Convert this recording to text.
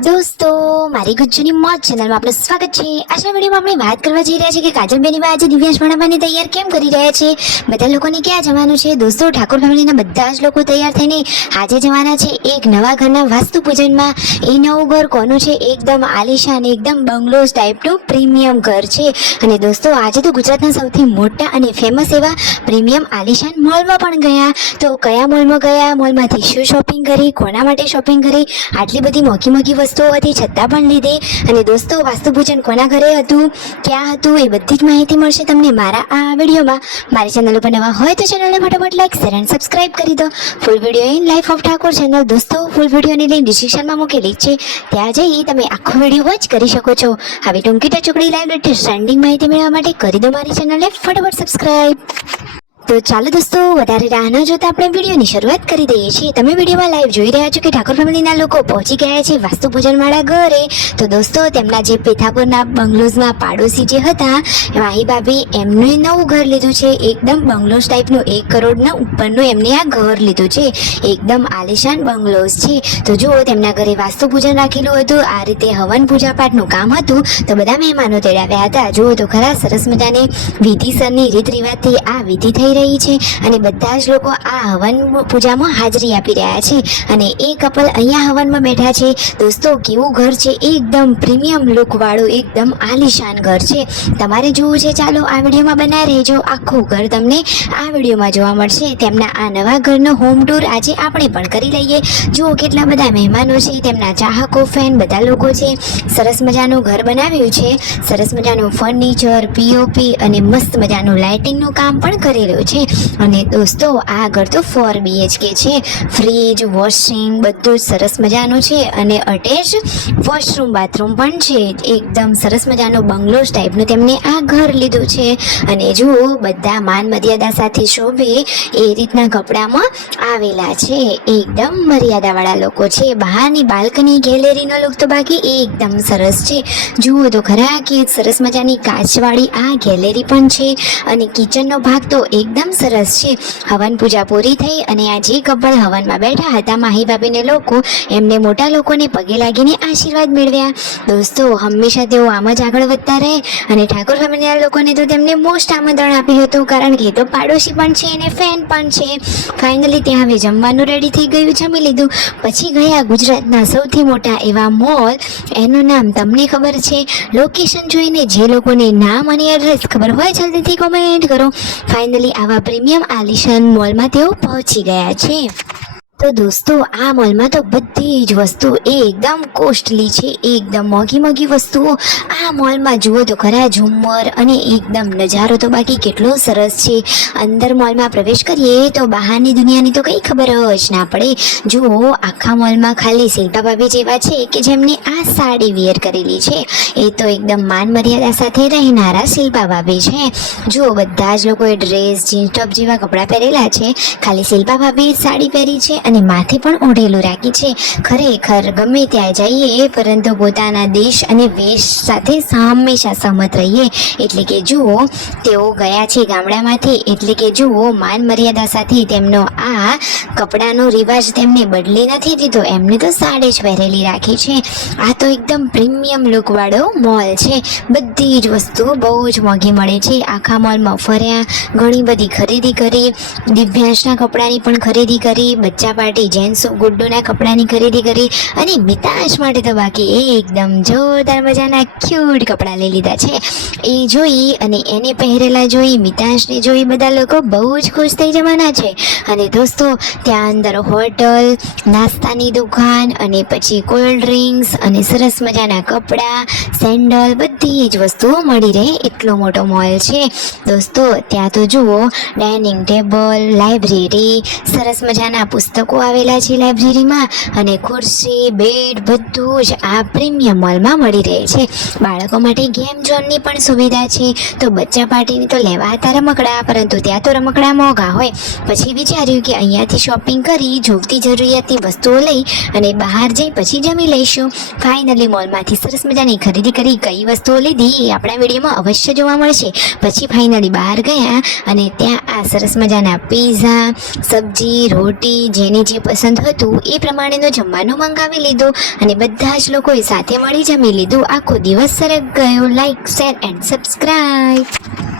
દોસ્તો, મારી ગુજ્જુની મોજ ચેનલમાં આપનું સ્વાગત છે. આજના વિડીયોમાં આપણે વાત કરવા જઈ રહ્યા છીએ કે કાજલબેન આજે દિવ્યાંશ ભણાવવાની તૈયાર કેમ કરી રહ્યા છે. બધા લોકોને ક્યાં જવાનું છે? દોસ્તો, ઠાકોર ફેમિલીના બધા જ લોકો તૈયાર થઈને આજે જવાના છે એક નવા ઘરના વાસ્તુ પૂજનમાં. એ નવું ઘર કોનું છે? એકદમ આલિશાન, એકદમ બંગલોઝ ટાઈપનું પ્રીમિયમ ઘર છે. અને દોસ્તો, આજે તો ગુજરાતના સૌથી મોટા અને ફેમસ એવા પ્રીમિયમ આલિશાન મોલમાં પણ ગયા. તો કયા મોલમાં ગયા, મોલમાંથી શું શોપિંગ કરી, કોના માટે શોપિંગ કરી, આટલી બધી મોઘી વસ્તુઓ હતી છતાં પણ લીધી. અને દોસ્તો, વાસ્તુ પૂજન કોના ઘરે હતું, ક્યાં હતું, એ બધી જ માહિતી મળશે તમને મારા આ વિડીયોમાં. મારી ચેનલ ઉપર નવા હોય તો ચેનલને ફટાફટ લાઈક, શેર અને સબસ્ક્રાઇબ કરી દો. Full video in life of Thakor channel. દોસ્તો, ફૂલ વિડીયોની લિંક ડિસ્ક્રિપ્શનમાં મૂકેલી છે, ત્યાં જઈ તમે આખો વિડીયો વોચ કરી શકો છો. હવે ટૂંકી ટચુકડી લાઈવ લેટેસ્ટ ટ્રેન્ડિંગ માહિતી મેળવવા માટે કરી દો મારી ચેનલને ફટાફટ સબસ્ક્રાઇબ. તો ચાલો દોસ્તો, વધારે રાહ ન જોતા આપણે વિડીયોની શરૂઆત કરી દઈએ છીએ. તમે વિડીયોમાં લાઈવ જોઈ રહ્યા છો કે ઠાકોર ફેમિલીના લોકો પહોંચી ગયા છે વાસ્તુ પૂજનવાળા ઘરે. તો દોસ્તો, તેમના જે પેથાપુરના બંગલોઝમાં પાડોશી જે હતા માહી ભાભી, એમનું નવું ઘર લીધું છે. એકદમ બંગલોઝ ટાઈપનું, 1 કરોડના ઉપરનું એમને આ ઘર લીધું છે. એકદમ આલિશાન બંગલોઝ છે. તો જુઓ, તેમના ઘરે વાસ્તુ પૂજન રાખેલું હતું. આ રીતે હવન પૂજા પાઠનું કામ હતું. તો બધા મહેમાનો તેડાવ્યા હતા. જુઓ તો ખરા, સરસ મજાની વિધિસરની રીત રિવાજથી આ વિધિ થઈ રહી છે. અને બધા જ લોકો આ હવન પૂજામાં હાજરી આપી રહ્યા છે. અને એ કપલ અહીંયા હવનમાં બેઠા છે. દોસ્તો, કેવું ઘર છે, એકદમ પ્રીમિયમ લુક વાળું, એકદમ આલિશાન ઘર છે. તમારે જોવું છે, ચાલો આ વિડીયોમાં બનાવી રહેજો. આખું ઘર તમને આ વિડીયોમાં જોવા મળશે. તેમના આ નવા ઘરનો હોમ ટૂર આજે આપણે પણ કરી લઈએ. જુઓ કેટલા બધા મહેમાનો છે, તેમના ચાહકો, ફેન બધા લોકો છે. સરસ મજાનું ઘર બનાવ્યું છે. સરસ મજાનું ફર્નિચર, પીઓપી અને મસ્ત મજાનું લાઇટિંગનું કામ પણ કરેલું છે. અને દોસ્તો, આ ઘર તો 4 BHK છે. ફ્રીજ, વોશિંગ બધું જ સરસ મજાનું છે. અને અટેચ વોશરૂમ, બાથરૂમ પણ છે. એકદમ સરસ મજાનું બંગલોઝ ટાઈપનું તેમને આ ઘર લીધું છે. અને જુઓ, બધા માન મર્યાદા સાથે શોભે એ રીતના કપડામાં આવેલા છે. એકદમ મર્યાદાવાળા લોકો છે. બહારની બાલ્કની, ગેલેરીનો લુક તો બાકી એકદમ સરસ છે. જુઓ તો ખરા કે સરસ મજાની કાચવાળી આ ગેલેરી પણ છે. અને કિચનનો ભાગ તો એકદમ સરસ છે. હવન પૂજા પૂરી થઈ અને આ જે કપલ હવનમાં બેઠા હતા માહી ભાભીને લોકો, એમને મોટા લોકોને પગે લાગીને આશીર્વાદ મેળવ્યા. દોસ્તો, હંમેશા તેઓ આમ જ આગળ વધતા રહે. અને ઠાકોર ફેમિલીના લોકોને તો તેમને મોસ્ટ આમંત્રણ આપ્યું હતું, કારણ કે એ તો પાડોશી પણ છે અને ફેન પણ છે. ફાઇનલી ત્યાં હવે જમવાનું રેડી થઈ ગયું, જમી લીધું. પછી ગયા ગુજરાતના સૌથી મોટા એવા મોલ. એનું નામ તમને ખબર છે? લોકેશન જોઈને જે લોકોને નામ અને એડ્રેસ ખબર હોય જલ્દીથી કોમેન્ટ કરો. ફાઇનલી આવા પ્રીમિયમ આલિશાન મોલમાં તેઓ પહોંચી ગયા છે. તો દોસ્તો, આ મોલમાં તો બધી જ વસ્તુ એકદમ કોસ્ટલી છે. એકદમ મોઘી વસ્તુઓ આ મોલમાં જુઓ તો ખરા. ઝુમ્મર અને એકદમ નજારો તો બાકી કેટલો સરસ છે. અંદર મોલમાં પ્રવેશ કરીએ તો બહારની દુનિયાની તો કંઈ ખબર જ ના પડે. જુઓ, આખા મોલમાં ખાલી શિલ્પા ભાભી જેવા છે કે જેમને આ સાડી વેર કરેલી છે. એ તો એકદમ માન મર્યાદા સાથે રહેનારા શિલ્પા ભાભી છે. જુઓ, બધા જ લોકોએ ડ્રેસ, જીન્સ ટોપ જેવા કપડાં પહેરેલા છે. ખાલી શિલ્પા ભાભી સાડી પહેરી છે અને માથે પણ ઓઢેલું રાખી છે. ખરેખર ગમે ત્યાં જઈએ, પરંતુ પોતાના દેશ અને વેશ સાથે હંમેશા સહમત રહીએ. એટલે કે જુઓ, તેઓ ગયા છે ગામડામાંથી. એટલે કે જુઓ, માન મર્યાદા સાથે તેમનો આ કપડાનો રિવાજ તેમને બદલી નથી દીધો. એમને તો સાડી જ પહેરેલી રાખી છે. આ તો એકદમ પ્રીમિયમ લુક વાળો મોલ છે. બધી જ વસ્તુઓ બહુ જ મોંઘી મળે છે. આખા મોલમાં ફર્યા, ઘણી બધી ખરીદી કરી. દિવ્યાંશના કપડાની પણ ખરીદી કરી. બચ્ચા પાર્ટી જેન્ટ્સ ગુડ્ડુના કપડાની ખરીદી કરી. અને મિતાંશ માટે તો બાકી એકદમ જોરદાર મજાના ક્યુટ કપડાં લઈ લીધા છે. એ જોઈ અને એને પહેરેલા જોઈ, મિતાંશને જોઈ બધા લોકો બહુ જ ખુશ થઈ જવાના છે. અને દોસ્તો, ત્યાં અંદર હોટલ, નાસ્તાની દુકાન અને પછી કોલ્ડ ડ્રિંક્સ અને સરસ મજાના કપડાં, સેન્ડલ બધી જ વસ્તુઓ મળી રહે એટલો મોટો મોલ છે. દોસ્તો, ત્યાં તો જુઓ, ડાઇનિંગ ટેબલ, લાઇબ્રેરી, સરસ મજાના પુસ્તકો આવેલા છે લાઇબ્રેરીમાં. અને ખુરશી, બેડ બધું જ આ પ્રીમિયમ મોલમાં મળી રહે છે. બાળકો માટે ગેમ ઝોનની પણ સુવિધા છે. તો બચ્ચા પાર્ટીની તો લેવા હતા રમકડા, પરંતુ ત્યાં તો રમકડા મોંઘા હોય. પછી વિચાર્યું કે અહીંયાથી શોપિંગ કરી, જોગતી જરૂરિયાતની વસ્તુઓ લઈ અને બહાર જઈ પછી જમી લઈશું. ફાઇનલી મોલમાંથી સરસ મજાની ખરીદી કરી. કઈ વસ્તુ વસ્તુઓ લીધી એ આપણા વિડીયોમાં અવશ્ય જોવા મળશે. પછી ફાઇનલી બહાર ગયા અને ત્યાં આ સરસ મજાના પીઝા, સબ્જી, રોટી જેની જે પસંદ હતું એ પ્રમાણેનું જમવાનું મંગાવી લીધું અને બધા જ લોકોએ સાથે મળી જમી લીધું. આખો દિવસ સરસ ગયો. Like, share and subscribe.